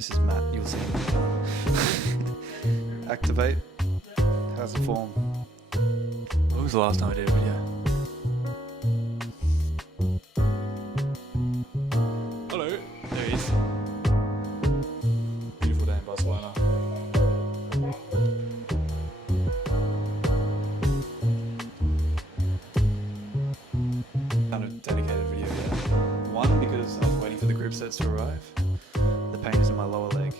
This is Matt, you'll see. Activate. How's the form? When was the last time I did a video? Hello. There he is. Beautiful day in Barcelona. Kind of dedicated video yet. One, because I was waiting for the group sets to arrive. The pain is in my lower leg,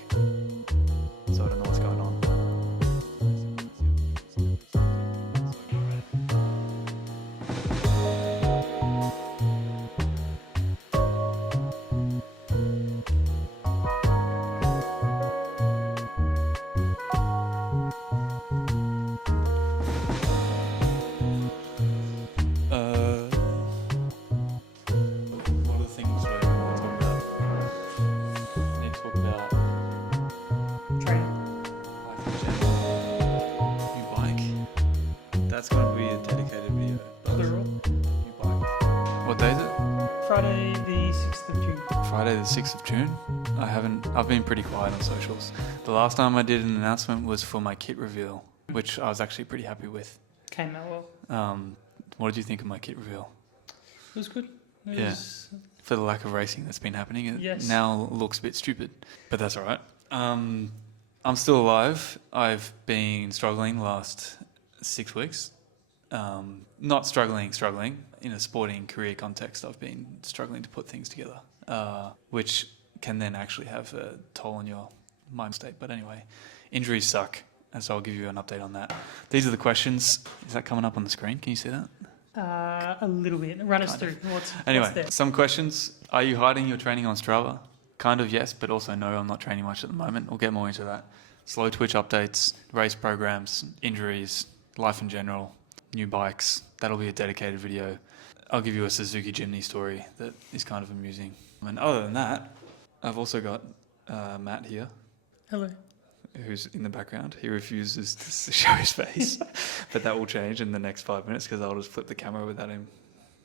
so I don't know what's going on. What are the things we're going to talk about? We need to talk about Training. life in general. New bike. That's going to be a dedicated video. Plural. New bike. What day is it? Friday the 6th of June. Friday the 6th of June. I've been pretty quiet on socials. The last time I did an announcement was for my kit reveal, which I was actually pretty happy with. Came out well. What did you think of my kit reveal? It was good. It Yeah. was, For the lack of racing that's been happening, it Yes. now looks a bit stupid, but that's all right. I'm still alive. I've been struggling the last 6 weeks. Not struggling. In a sporting career context, I've been struggling to put things together, which can then actually have a toll on your mind state. But anyway, injuries suck, and so I'll give you an update on that. These are the questions. Is that coming up on the screen? Can you see that? a little bit. Run us Kind through. What's Anyway, there? some questions. Are you hiding your training on Strava? Kind of yes, but also no, I'm not training much at the moment. We'll get more into that. Slow twitch updates, race programs, injuries, life in general, new bikes. That'll be a dedicated video. I'll give you a Suzuki Jimny story that is kind of amusing. And other than that, I've also got Matt here, Hello. who's in the background. He refuses to show his face, but that will change in the next 5 minutes because I'll just flip the camera without him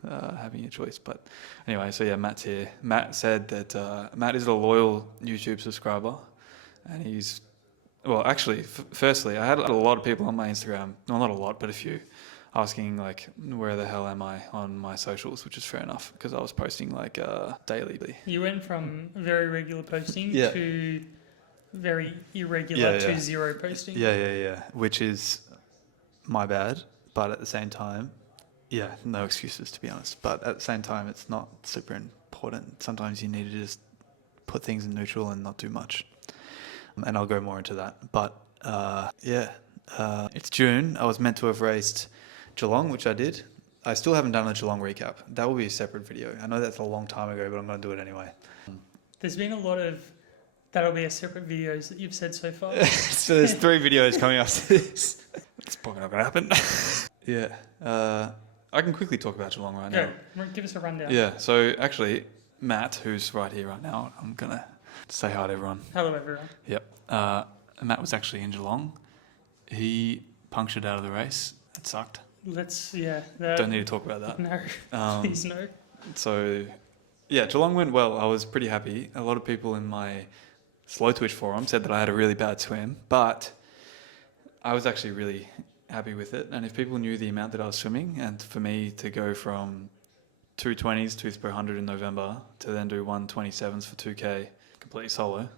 having a choice. But anyway, so yeah, Matt's here. Matt said that Matt is a loyal YouTube subscriber, and he's, well, actually, firstly, I had a lot of people on my Instagram, well, not a lot, but a few, asking like, where the hell am I on my socials, which is fair enough because I was posting like daily. You went from very regular posting Yeah. to very irregular Yeah. to zero posting. Yeah, which is my bad, but at the same time, yeah, no excuses to be honest. But at the same time, it's not super important. Sometimes you need to just put things in neutral and not do much. And I'll go more into that. But it's June. I was meant to have raced Jalong, which I did. I still haven't done a Jalong recap. That will be a separate video. I know that's a long time ago, but I'm going to do it anyway. There's been a lot of that'll be a separate videos that you've said so far. So there's 3 videos coming after this. It's probably not going to happen. Yeah. I can quickly talk about Jalong right now. Go. Give us a rundown. Yeah, so actually, Matt, who's right here right now, I'm going to say hi to everyone. Hello, everyone. Yep. Matt was actually in Jalong. He punctured out of the race. It sucked. Don't need to talk about that. No, please no. So, yeah, Geelong went well. I was pretty happy. A lot of people in my Slow Twitch forum said that I had a really bad swim, but I was actually really happy with it. And if people knew the amount that I was swimming, and for me to go from 220s, 2 per 100 in November, to then do 127s for 2K, completely solo.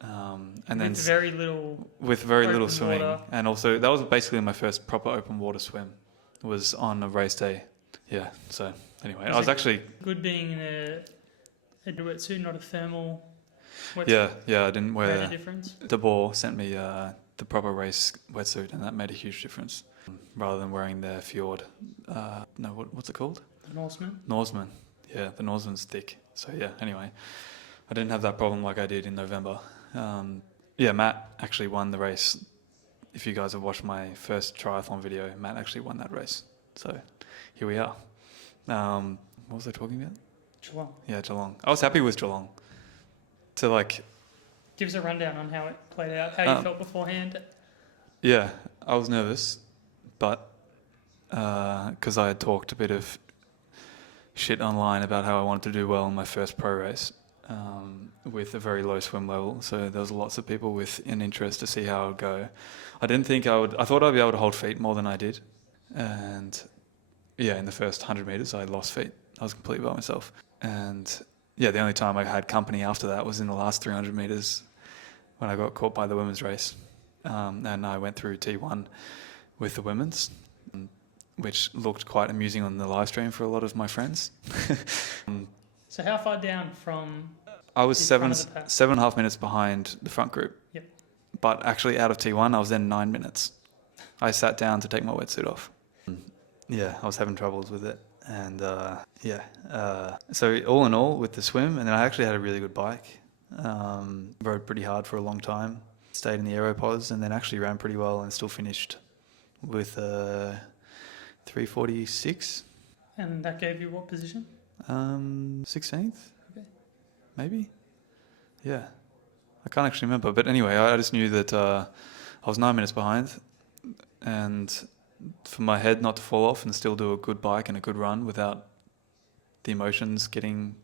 And then Very little little open swimming. water. And also, that was basically my first proper open water swim, was on a race day. Yeah, so anyway, I was actually... good being in a wetsuit, not a thermal wetsuit. Yeah, I didn't Made a wear... difference. The ball sent me the proper race wetsuit, and that made a huge difference. Rather than wearing the fjord... what's it called? The Norseman. Norseman. Yeah, the Norseman's thick. So yeah, anyway, I didn't have that problem like I did in November. Matt actually won the race. If you guys have watched my first triathlon video, Matt actually won that race. So here we are. What was I talking about? Geelong. Yeah, Geelong. I was happy with Geelong. Give us a rundown on how it played out, how you felt beforehand. Yeah, I was nervous, but because I had talked a bit of shit online about how I wanted to do well in my first pro race, with a very low swim level. So there was lots of people with an interest to see how it would go. I didn't think I would. I thought I'd be able to hold feet more than I did, and yeah, in the first 100 meters, I lost feet. I was completely by myself, and yeah, the only time I had company after that was in the last 300 meters when I got caught by the women's race, and I went through T1 with the women's, which looked quite amusing on the live stream for a lot of my friends. So how far down from? I was the seven front of the pack? 7.5 minutes behind the front group. Yep. But actually out of T1, I was then 9 minutes. I sat down to take my wetsuit off. Yeah, I was having troubles with it. And so all in all with the swim, and then I actually had a really good bike. Rode pretty hard for a long time. Stayed in the aeropods and then actually ran pretty well and still finished with 3:46. And that gave you what position? 16th, Okay. maybe. Yeah, I can't actually remember. But anyway, I just knew that I was 9 minutes behind, and for my head not to fall off and still do a good bike and a good run without the emotions getting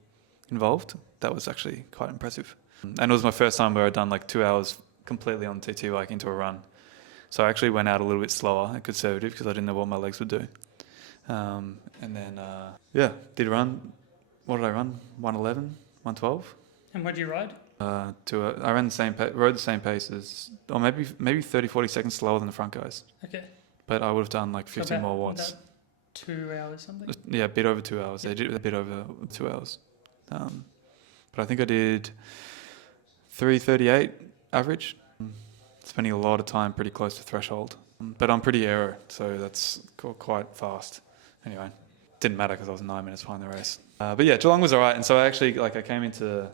involved, that was actually quite impressive. And it was my first time where I'd done like 2 hours completely on TT bike into a run. So I actually went out a little bit slower and conservative because I didn't know what my legs would do. And then, did a run. What did I run? 1:11, 1:12? And what did you ride? I ran rode the same pace as, or maybe 30, 40 seconds slower than the front guys. Okay. But I would have done like 15 more watts. About 2 hours something. Yeah, a bit over 2 hours. They did a bit over 2 hours. But I think I did 3:38 average. Spending a lot of time pretty close to threshold. But I'm pretty aero, so that's quite fast. Anyway, didn't matter because I was 9 minutes behind the race. But yeah, Jalong was all right. And so I came into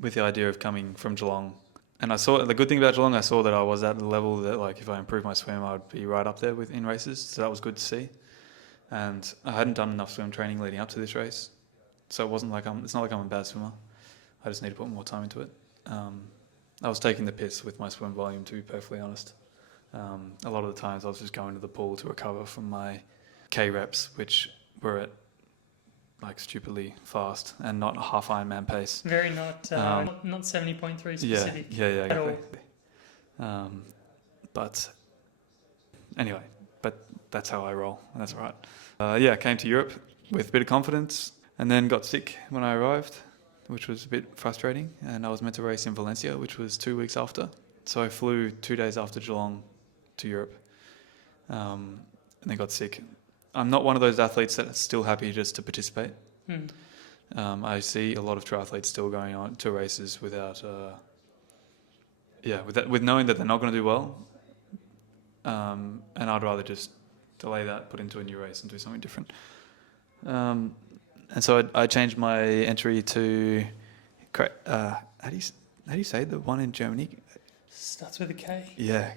with the idea of coming from Jalong. And I saw, the good thing about Jalong, I saw that I was at the level that like if I improved my swim, I would be right up there in races. So that was good to see. And I hadn't done enough swim training leading up to this race. So it's not like I'm a bad swimmer. I just need to put more time into it. I was taking the piss with my swim volume, to be perfectly honest. A lot of the times I was just going to the pool to recover from my K reps, which were at like stupidly fast and not half Ironman pace. Very not 70.3 specific. Yeah, at all. exactly. But anyway, that's how I roll, and that's all right. I came to Europe with a bit of confidence, and then got sick when I arrived, which was a bit frustrating. And I was meant to race in Valencia, which was 2 weeks after. So I flew 2 days after Geelong to Europe, and then got sick. I'm not one of those athletes that's still happy just to participate. I see a lot of triathletes still going on to races without, with knowing that they're not going to do well. And I'd rather just delay that, put into a new race and do something different. And so I changed my entry to, how do you say the one in Germany? Starts with a K. Yeah,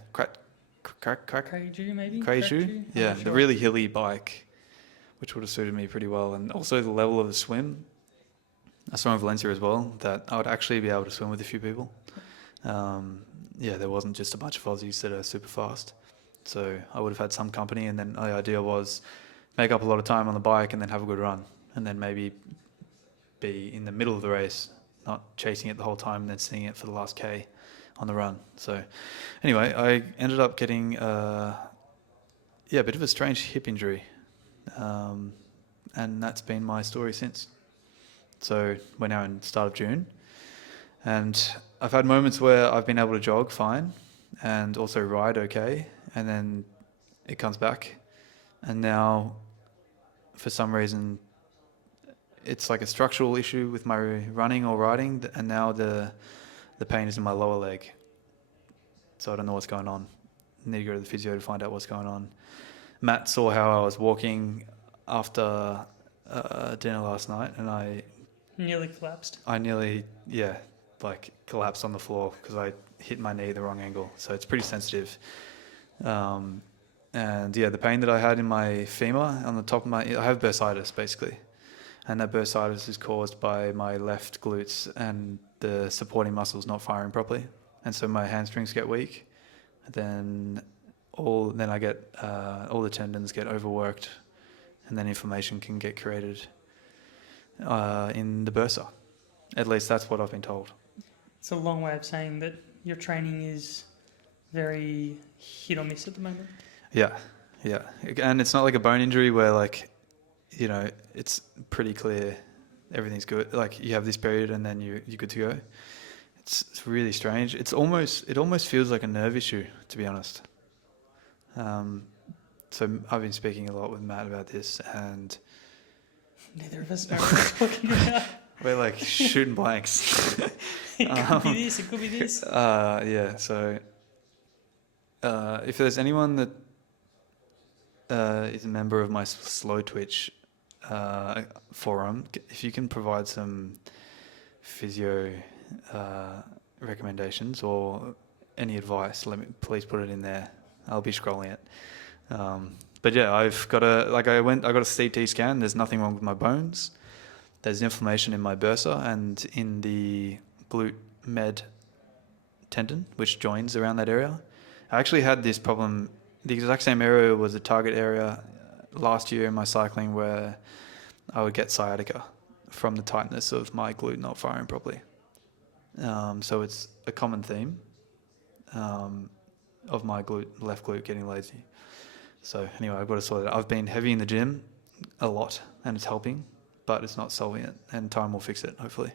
Kaiju maybe? Kaiju? Yeah, Sure. the really hilly bike, which would have suited me pretty well. And also the level of the swim. I swam in Valencia as well, that I would actually be able to swim with a few people. There wasn't just a bunch of Aussies that are super fast. So I would have had some company, and then the idea was make up a lot of time on the bike and then have a good run. And then maybe be in the middle of the race, not chasing it the whole time and then seeing it for the last K on the run. So anyway, I ended up getting a bit of a strange hip injury. And that's been my story since. So we're now in the start of June. And I've had moments where I've been able to jog fine and also ride okay. And then it comes back. And now, for some reason, it's like a structural issue with my running or riding. And now the pain is in my lower leg. So I don't know what's going on. I need to go to the physio to find out what's going on. Matt saw how I was walking after dinner last night, and I Nearly collapsed. collapsed on the floor because I hit my knee the wrong angle. So it's pretty sensitive. The pain that I had in my femur on the top of I have bursitis basically. And that bursitis is caused by my left glutes and the supporting muscles not firing properly. And so my hamstrings get weak. Then I get all the tendons get overworked, and then inflammation can get created in the bursa. At least that's what I've been told. It's a long way of saying that your training is very hit or miss at the moment. Yeah, yeah. And it's not like a bone injury where, like, you know, it's pretty clear everything's good. Like, you have this period and then you're good to go. It's really strange. It almost feels like a nerve issue, to be honest. So I've been speaking a lot with Matt about this, and Neither of us know what we're talking about. we're like shooting blanks. It could be this, it could be this. Yeah. So if there's anyone that is a member of my Slow Twitch forum, if you can provide some physio recommendations or any advice, please put it in there. I'll be scrolling it. But yeah, I got a CT scan. There's nothing wrong with my bones. There's inflammation in my bursa and in the glute med tendon, which joins around that area. I actually had this problem. The exact same area was a target area last year in my cycling where I would get sciatica from the tightness of my glute not firing properly. So it's a common theme of my left glute getting lazy. So anyway, I've got to sort it out. I've been heavy in the gym a lot, and it's helping, but it's not solving it, and time will fix it, hopefully.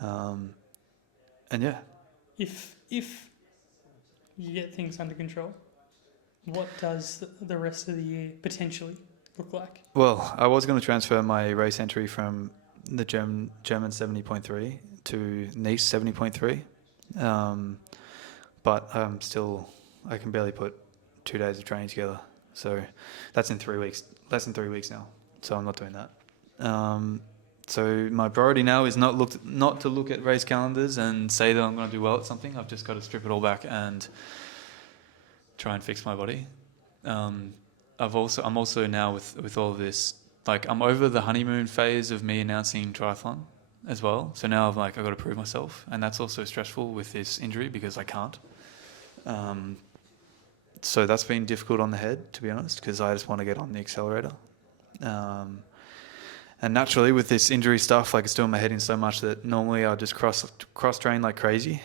And yeah. If you get things under control, what does the rest of the year potentially look like? Well, I was going to transfer my race entry from the German 70.3 to Nice 70.3, but I can barely put 2 days of training together. So that's in 3 weeks, less than 3 weeks now. So I'm not doing that. So my priority now is not to look at race calendars and say that I'm going to do well at something. I've just got to strip it all back and try and fix my body. I'm also now with all of this, like, I'm over the honeymoon phase of me announcing triathlon as well. So now I've got to prove myself, and that's also stressful with this injury because I can't. So that's been difficult on the head, to be honest, because I just want to get on the accelerator. And naturally, with this injury stuff, it's doing my head in so much that normally I'll just cross train like crazy,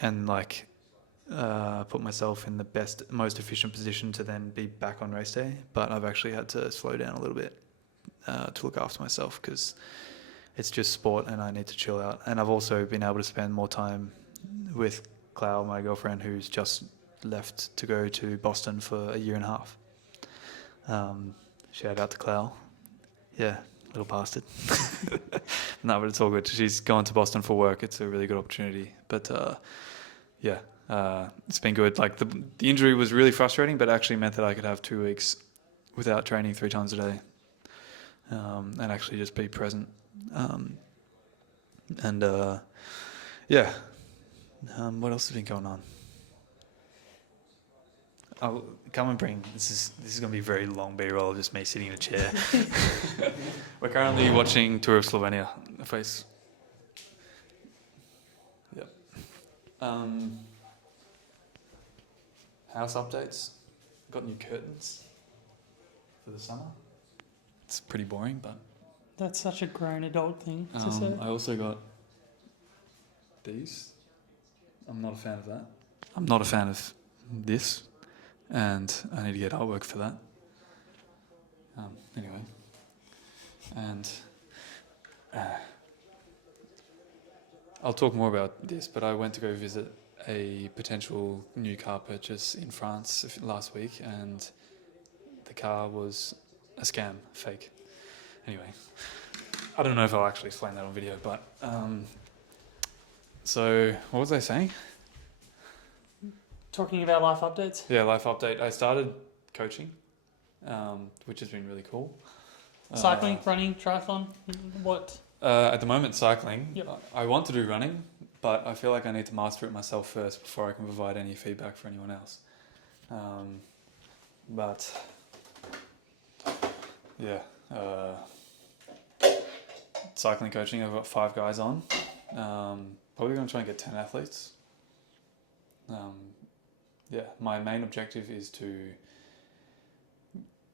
and put myself in the best, most efficient position to then be back on race day. But I've actually had to slow down a little bit to look after myself because it's just sport and I need to chill out. And I've also been able to spend more time with Clau, my girlfriend, who's just left to go to Boston for 1.5 years. Shout out to Clau. Yeah, little bastard. No, but it's all good. She's gone to Boston for work. It's a really good opportunity. But yeah, it's been good. The injury was really frustrating, but actually meant that I could have 2 weeks without training 3 times a day, and actually just be present. Yeah. What else has been going on? I'll come and bring. This is going to be a very long B-roll of just me sitting in a chair. We're currently watching Tour of Slovenia. Face. Yep. House updates. Got new curtains for the summer. It's pretty boring, but That's such a grown adult thing to say. I also got these. I'm not a fan of that. I'm not a fan of this, and I need to get artwork for that. Anyway, and I'll talk more about this, but I went to go visit a potential new car purchase in France last week, and the car was a scam, fake. Anyway, I don't know if I'll actually explain that on video, but so what was I saying? Talking about life updates. Yeah, life update. I started coaching, which has been really cool. Cycling, running, triathlon. What? At the moment, cycling. Yep. I want to do running, but I feel like I need to master it myself first before I can provide any feedback for anyone else. But yeah, cycling coaching. I've got 5 guys on. Probably going to try and get 10 athletes. Yeah, my main objective is to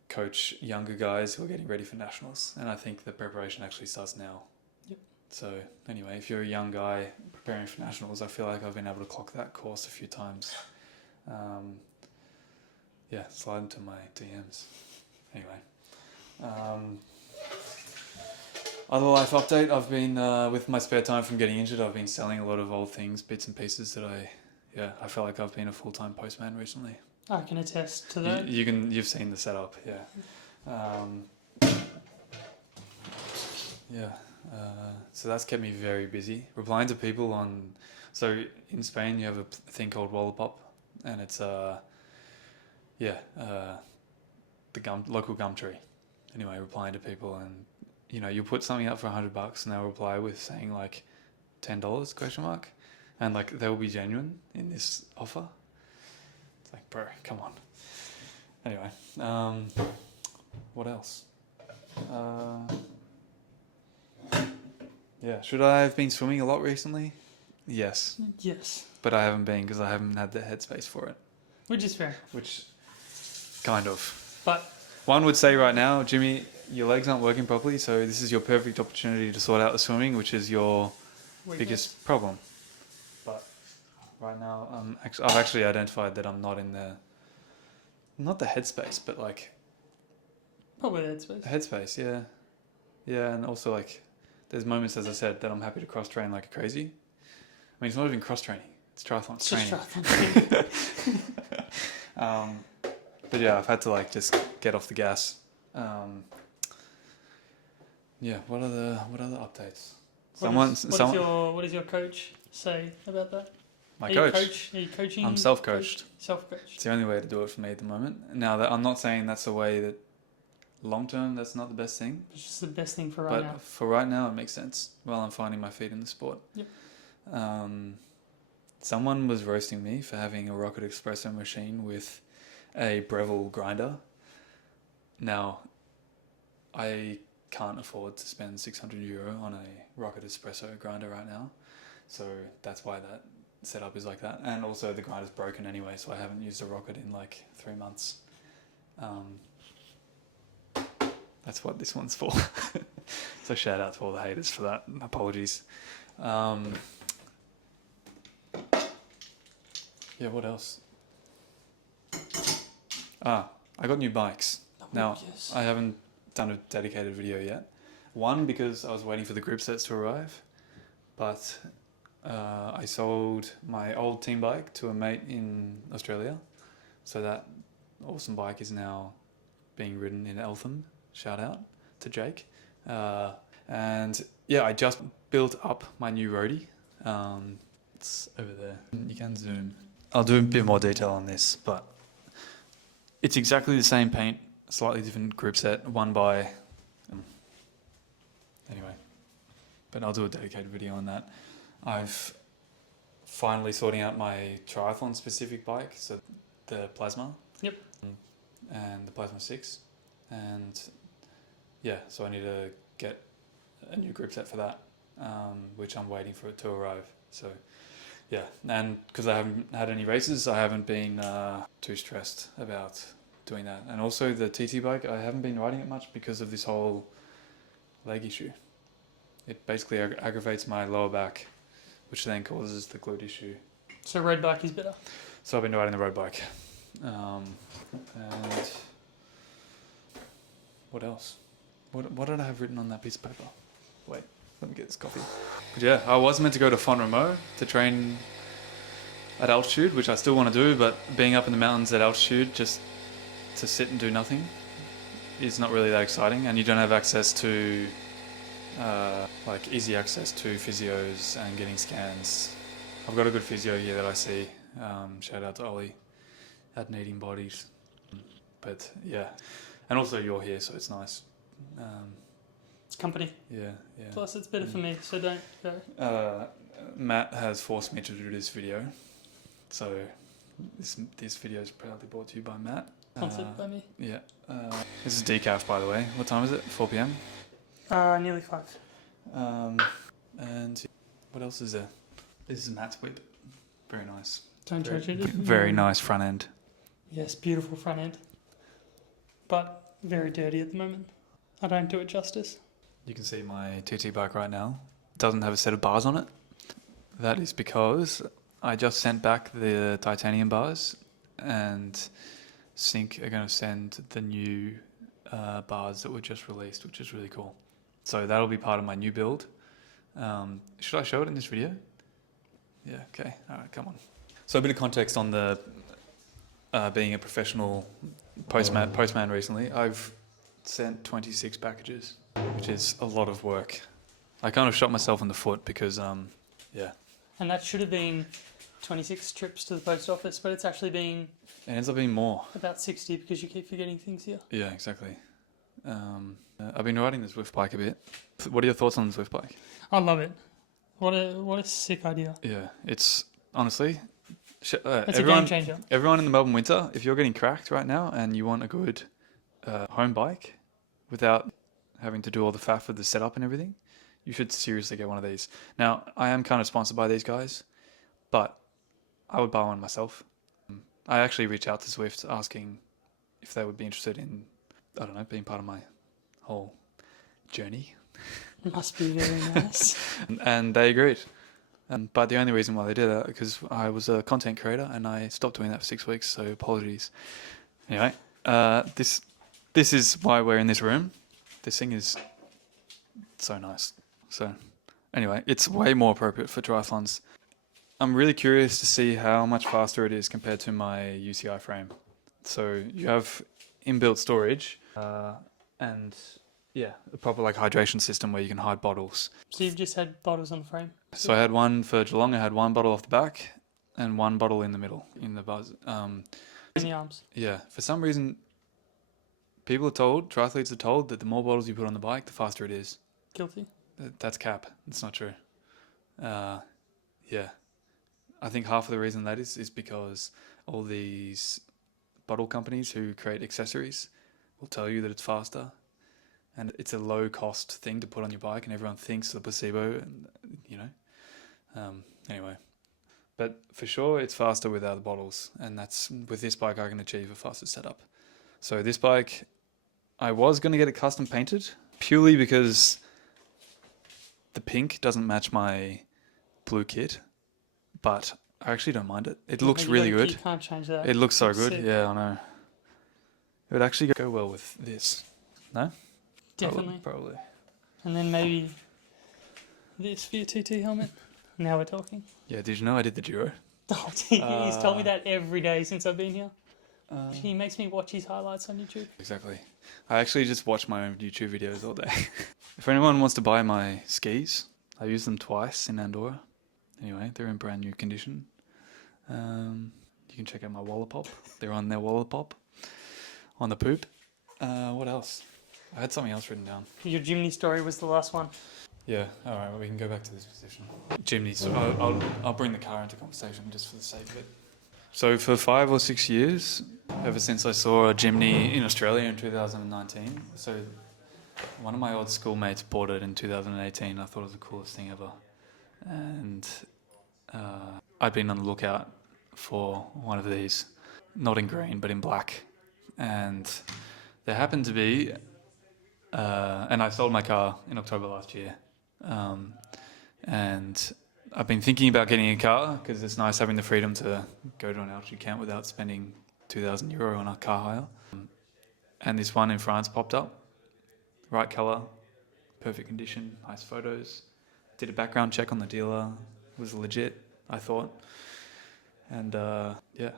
coach younger guys who are getting ready for nationals, and I think the preparation actually starts now. Yep. So anyway, if you're a young guy preparing for nationals, I feel like I've been able to clock that course a few times. Yeah, slide into my DMs. Anyway, other life update. I've been with my spare time from getting injured. I've been selling a lot of old things, bits and pieces that I feel like I've been a full-time postman recently. I can attest to that. You've seen the setup, yeah. Yeah. So that's kept me very busy. Replying to people on. So in Spain, you have a thing called Wallapop, and it's the local gum tree. Anyway, replying to people, and you put something up for $100, and they'll reply with saying like $10 question mark, and like they will be genuine in this offer. It's like, bro, come on. Anyway, what else? Yeah, should I have been swimming a lot recently? Yes, Yes. but I haven't been because I haven't had the headspace for it. Which is fair. Which, kind of. But One would say right now, Jimmy, your legs aren't working properly, so this is your perfect opportunity to sort out the swimming, which is your biggest problem. But right now, I've actually identified that I'm not in not the headspace, but like probably headspace. headspace, yeah. Yeah, and also like there's moments, as I said, that I'm happy to cross train like crazy. I mean, it's not even cross training; it's triathlon It's training. just triathlon. But yeah, I've had to like just get off the gas. Yeah, what other updates? What does your coach say about that? My Are coach. you coaching? I'm self-coached. Self-coached. It's the only way to do it for me at the moment. Now, that I'm not saying that's the way that long term that's not the best thing, It's just the best thing for right but now. for right now it makes sense while I'm finding my feet in the sport. Yep. Someone was roasting me for having a rocket espresso machine with a Breville grinder. Now, I can't afford to spend €600 on a rocket espresso grinder right now, so that's why that setup is like that. And also the grinder's broken anyway, so I haven't used a rocket in like 3 months. That's what this one's for. So shout out to all the haters for that. Apologies. Yeah, what else? I got new bikes. Now, yes. I haven't done a dedicated video yet. One, because I was waiting for the group sets to arrive, but I sold my old team bike to a mate in Australia, so that awesome bike is now being ridden in Eltham. Shout out to Jake. And yeah, I just built up my new roadie. It's over there. You can zoom. I'll do a bit more detail on this, but it's exactly the same paint, slightly different group set, one by... anyway, but I'll do a dedicated video on that. I've finally sorting out my triathlon specific bike, so the Plasma. Yep. And the Plasma 6. And yeah, so I need to get a new group set for that, which I'm waiting for it to arrive. So yeah, and because I haven't had any races, I haven't been too stressed about doing that. And also the TT bike, I haven't been riding it much because of this whole leg issue. It basically aggravates my lower back, which then causes the glute issue. So road bike is better. So I've been riding the road bike. And what else? What did I have written on that piece of paper? Wait, let me get this coffee. But yeah, I was meant to go to Font Romeu to train at altitude, which I still want to do, but being up in the mountains at altitude just to sit and do nothing is not really that exciting, and you don't have access to like easy access to physios and getting scans. I've got a good physio here that I see. Shout out to Ollie at Needing Bodies. But yeah, and also you're here, so it's nice. It's company. Yeah. Plus, it's better for me, so don't go. Matt has forced me to do this video, so this video is proudly brought to you by Matt. Sponsored by me. Yeah. This is decaf, by the way. What time is it? 4 p.m. Nearly 5. And what else is there? This is Matt's whip. Very nice. Don't judge it. Very nice front end. Yes, beautiful front end, but very dirty at the moment. I don't do it justice. You can see my TT bike right now. doesn't have a set of bars on it. That is because I just sent back the titanium bars, and Sync are going to send the new bars that were just released, which is really cool. So that'll be part of my new build. Should I show it in this video? Yeah, okay. All right, come on. So a bit of context on the being a professional postman recently. I've sent 26 packages, which is a lot of work. I kind of shot myself in the foot because, yeah. And that should have been 26 trips to the post office, but it's actually been It ends up being more. about 60 because you keep forgetting things here. Yeah, exactly. I've been riding the Zwift bike a bit. What are your thoughts on the Zwift bike? I love it. What a sick idea. Yeah, it's honestly... It's a game changer. Everyone in the Melbourne winter, if you're getting cracked right now and you want a good home bike without having to do all the faff with the setup and everything, you should seriously get one of these. Now, I am kind of sponsored by these guys, but I would buy one myself. I actually reached out to Zwift asking if they would be interested in, I don't know, being part of my whole journey. Must be very nice. And they agreed. But the only reason why they did that because I was a content creator and I stopped doing that for 6 weeks, so apologies. Anyway, this is why we're in this room. This thing is so nice. So anyway, it's way more appropriate for triathlons. I'm really curious to see how much faster it is compared to my UCI frame. So you have inbuilt storage and yeah, a proper like hydration system where you can hide bottles. So you've just had bottles on the frame? So I had one for Jalong. I had one bottle off the back and one bottle in the middle in the buzz. In the arms? Yeah, for some reason, triathletes are told that the more bottles you put on the bike, the faster it is. Guilty. That's cap. It's not true. Yeah. I think half of the reason that is because all these bottle companies who create accessories will tell you that it's faster. And it's a low cost thing to put on your bike and everyone thinks the placebo, and, you know. Anyway. But for sure, it's faster without the bottles. And that's with this bike, I can achieve a faster setup. So this bike, I was going to get it custom painted purely because the pink doesn't match my blue kit. But I actually don't mind it. It looks really good. You can't change that. It looks so It's good. sick. Yeah, I know. It would actually go well with this. No? Definitely. Probably. And then maybe this for your TT helmet. Now we're talking. Yeah, did you know I did the Giro? Oh, he's told me that every day since I've been here. He makes me watch his highlights on YouTube. Exactly. I actually just watch my own YouTube videos all day. If anyone wants to buy my skis, I used them twice in Andorra. Anyway, they're in brand new condition. You can check out my Wallapop. They're on their Wallapop. On the poop. What else? I had something else written down. Your Jimny story was the last one. Yeah, all right, well, we can go back to this position. Jimnys. So I'll bring the car into conversation just for the sake of it. So for 5 or 6 years, ever since I saw a Jimny in Australia in 2019, so one of my old schoolmates bought it in 2018. I thought it was the coolest thing ever. And I'd been on the lookout for one of these, not in green, but in black. And there happened to be, and I sold my car in October last year. And I've been thinking about getting a car because it's nice having the freedom to go to an altitude camp without spending €2,000 on a car hire. And this one in France popped up, right colour, perfect condition, nice photos. Did a background check on the dealer, was legit, I thought. And yeah,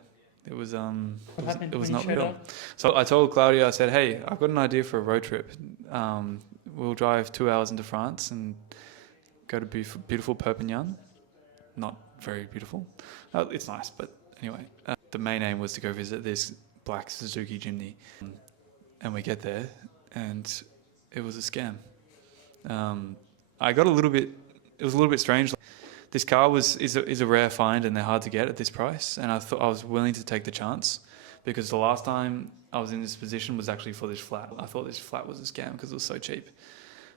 it was not real. So I told Claudia, I said, hey, I've got an idea for a road trip. We'll drive 2 hours into France and go to beautiful Perpignan. Not very beautiful. It's nice, but anyway. The main aim was to go visit this black Suzuki Jimny. And we get there, and it was a scam. It was a little bit strange. This car is a rare find, and they're hard to get at this price. And I thought I was willing to take the chance because the last time I was in this position was actually for this flat. I thought this flat was a scam because it was so cheap.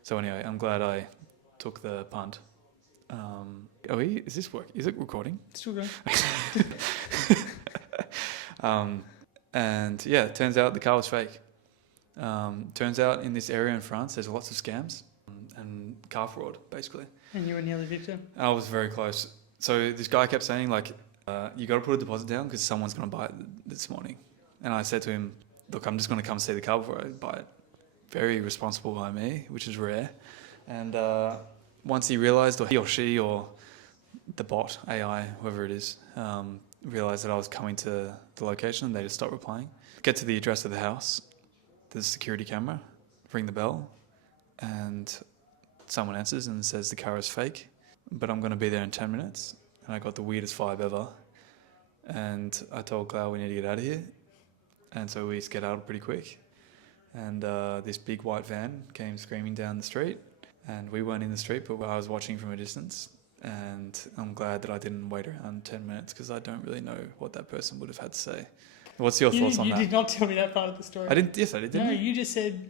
So anyway, I'm glad I took the punt. Is this work? Is it recording? Still going. And yeah, it turns out the car was fake. Turns out in this area in France, there's lots of scams and car fraud, basically. And you were nearly victim. I was very close. So this guy kept saying like, you got to put a deposit down because someone's going to buy it this morning. And I said to him, look, I'm just going to come see the car before I buy it. Very responsible by me, which is rare. And once he realised, or he or she or the bot, AI, whoever it is, realised that I was coming to the location, and they just stopped replying. Get to the address of the house, there's a security camera, ring the bell, and someone answers and says the car is fake, but I'm going to be there in 10 minutes. And I got the weirdest vibe ever. And I told Cloud we need to get out of here. And so we skedaddled pretty quick. And this big white van came screaming down the street. And we weren't in the street, but I was watching from a distance. And I'm glad that I didn't wait around 10 minutes because I don't really know what that person would have had to say. What's your thoughts on You that? did not tell me that part of the story. I didn't. Yes, I did. Didn't No, I? you just said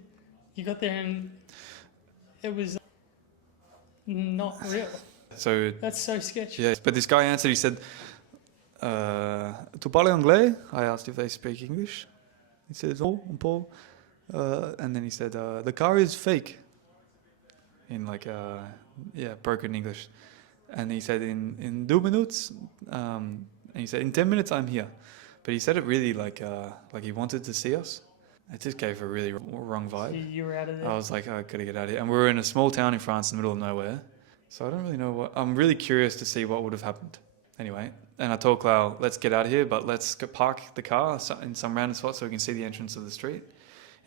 you got there and it was not real. So That's so sketchy. yeah, but this guy answered. He said, "Tu parles anglais?" I asked if they speak English. He said, "Oh, un peu." And then he said, "The car is fake." In like broken English. And he said, "In 2 minutes." And he said, "In 10 minutes, I'm here." But he said it really like he wanted to see us. It just gave a really wrong vibe. You were out of there. I was like, I gotta get out of here. And we were in a small town in France in the middle of nowhere. So I don't really know what... I'm really curious to see what would have happened. Anyway, and I told Clau, let's get out of here, but let's go park the car in some random spot so we can see the entrance of the street.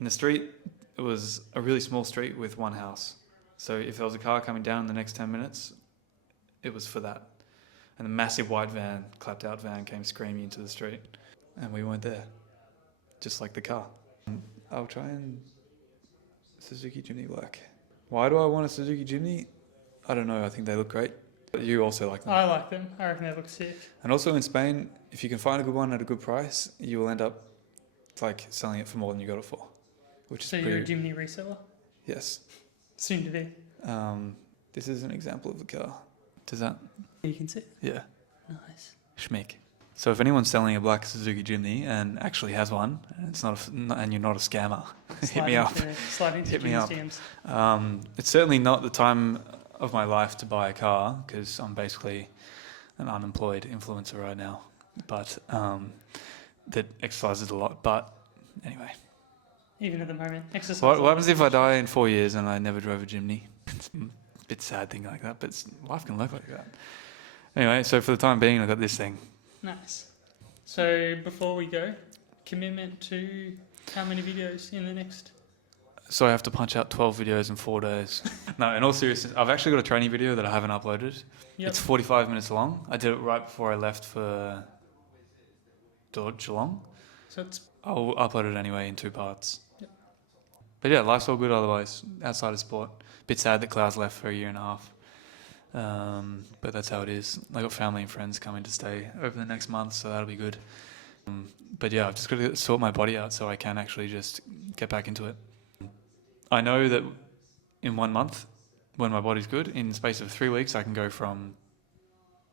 In the street, it was a really small street with one house. So if there was a car coming down in the next 10 minutes, it was for that. And a massive white van, clapped out van, came screaming into the street. And we weren't there. Just like the car. I'll try and... Suzuki Jimny Black. Why do I want a Suzuki Jimny? I don't know, I think they look great. But you also like them. I like them. I reckon they look sick. And also in Spain, if you can find a good one at a good price, you will end up like selling it for more than you got it for. Which is So pretty... you're a Jimny reseller? Yes. Soon to be. This is an example of the car. Does that... You can see it. Yeah. Nice. Schmick. So if anyone's selling a black Suzuki Jimny and actually has one, and it's not and you're not a scammer, hit me up. Slide into Hit me Jimny's up. DMs. It's certainly not the time of my life to buy a car because I'm basically an unemployed influencer right now, but that exercises a lot. But anyway, Even at the moment. Exercise. what happens if I die in 4 years and I never drove a Jimny? It's a bit sad thing like that, but life can look like that. Anyway, so for the time being, I got this thing. Nice. So before we go, commitment to how many videos in the next? So I have to punch out 12 videos in 4 days. No, in all seriousness, I've actually got a training video that I haven't uploaded. Yep. It's 45 minutes long. I did it right before I left for Jalong. So it's I'll upload it anyway in 2 parts. Yep. But yeah, life's all good otherwise, outside of sport. Bit sad that Cloud's left for a year and a half. But that's how it is. I got family and friends coming to stay over the next month, so that'll be good. But yeah, I've just got to sort my body out so I can actually just get back into it. I know that in 1 month, when my body's good, in the space of 3 weeks, I can go from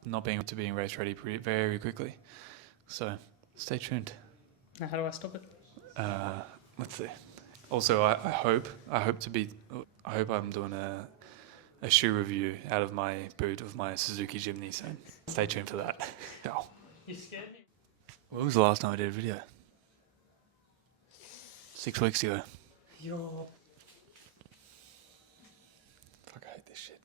not being to being race ready very quickly. So stay tuned. now how do I stop it? Let's see. Also, I hope I'm doing a shoe review out of my boot of my Suzuki Jimny. So stay tuned for that. Ciao. You scared me? When was the last time I did a video? 6 weeks ago. You're Fuck, I hate this shit.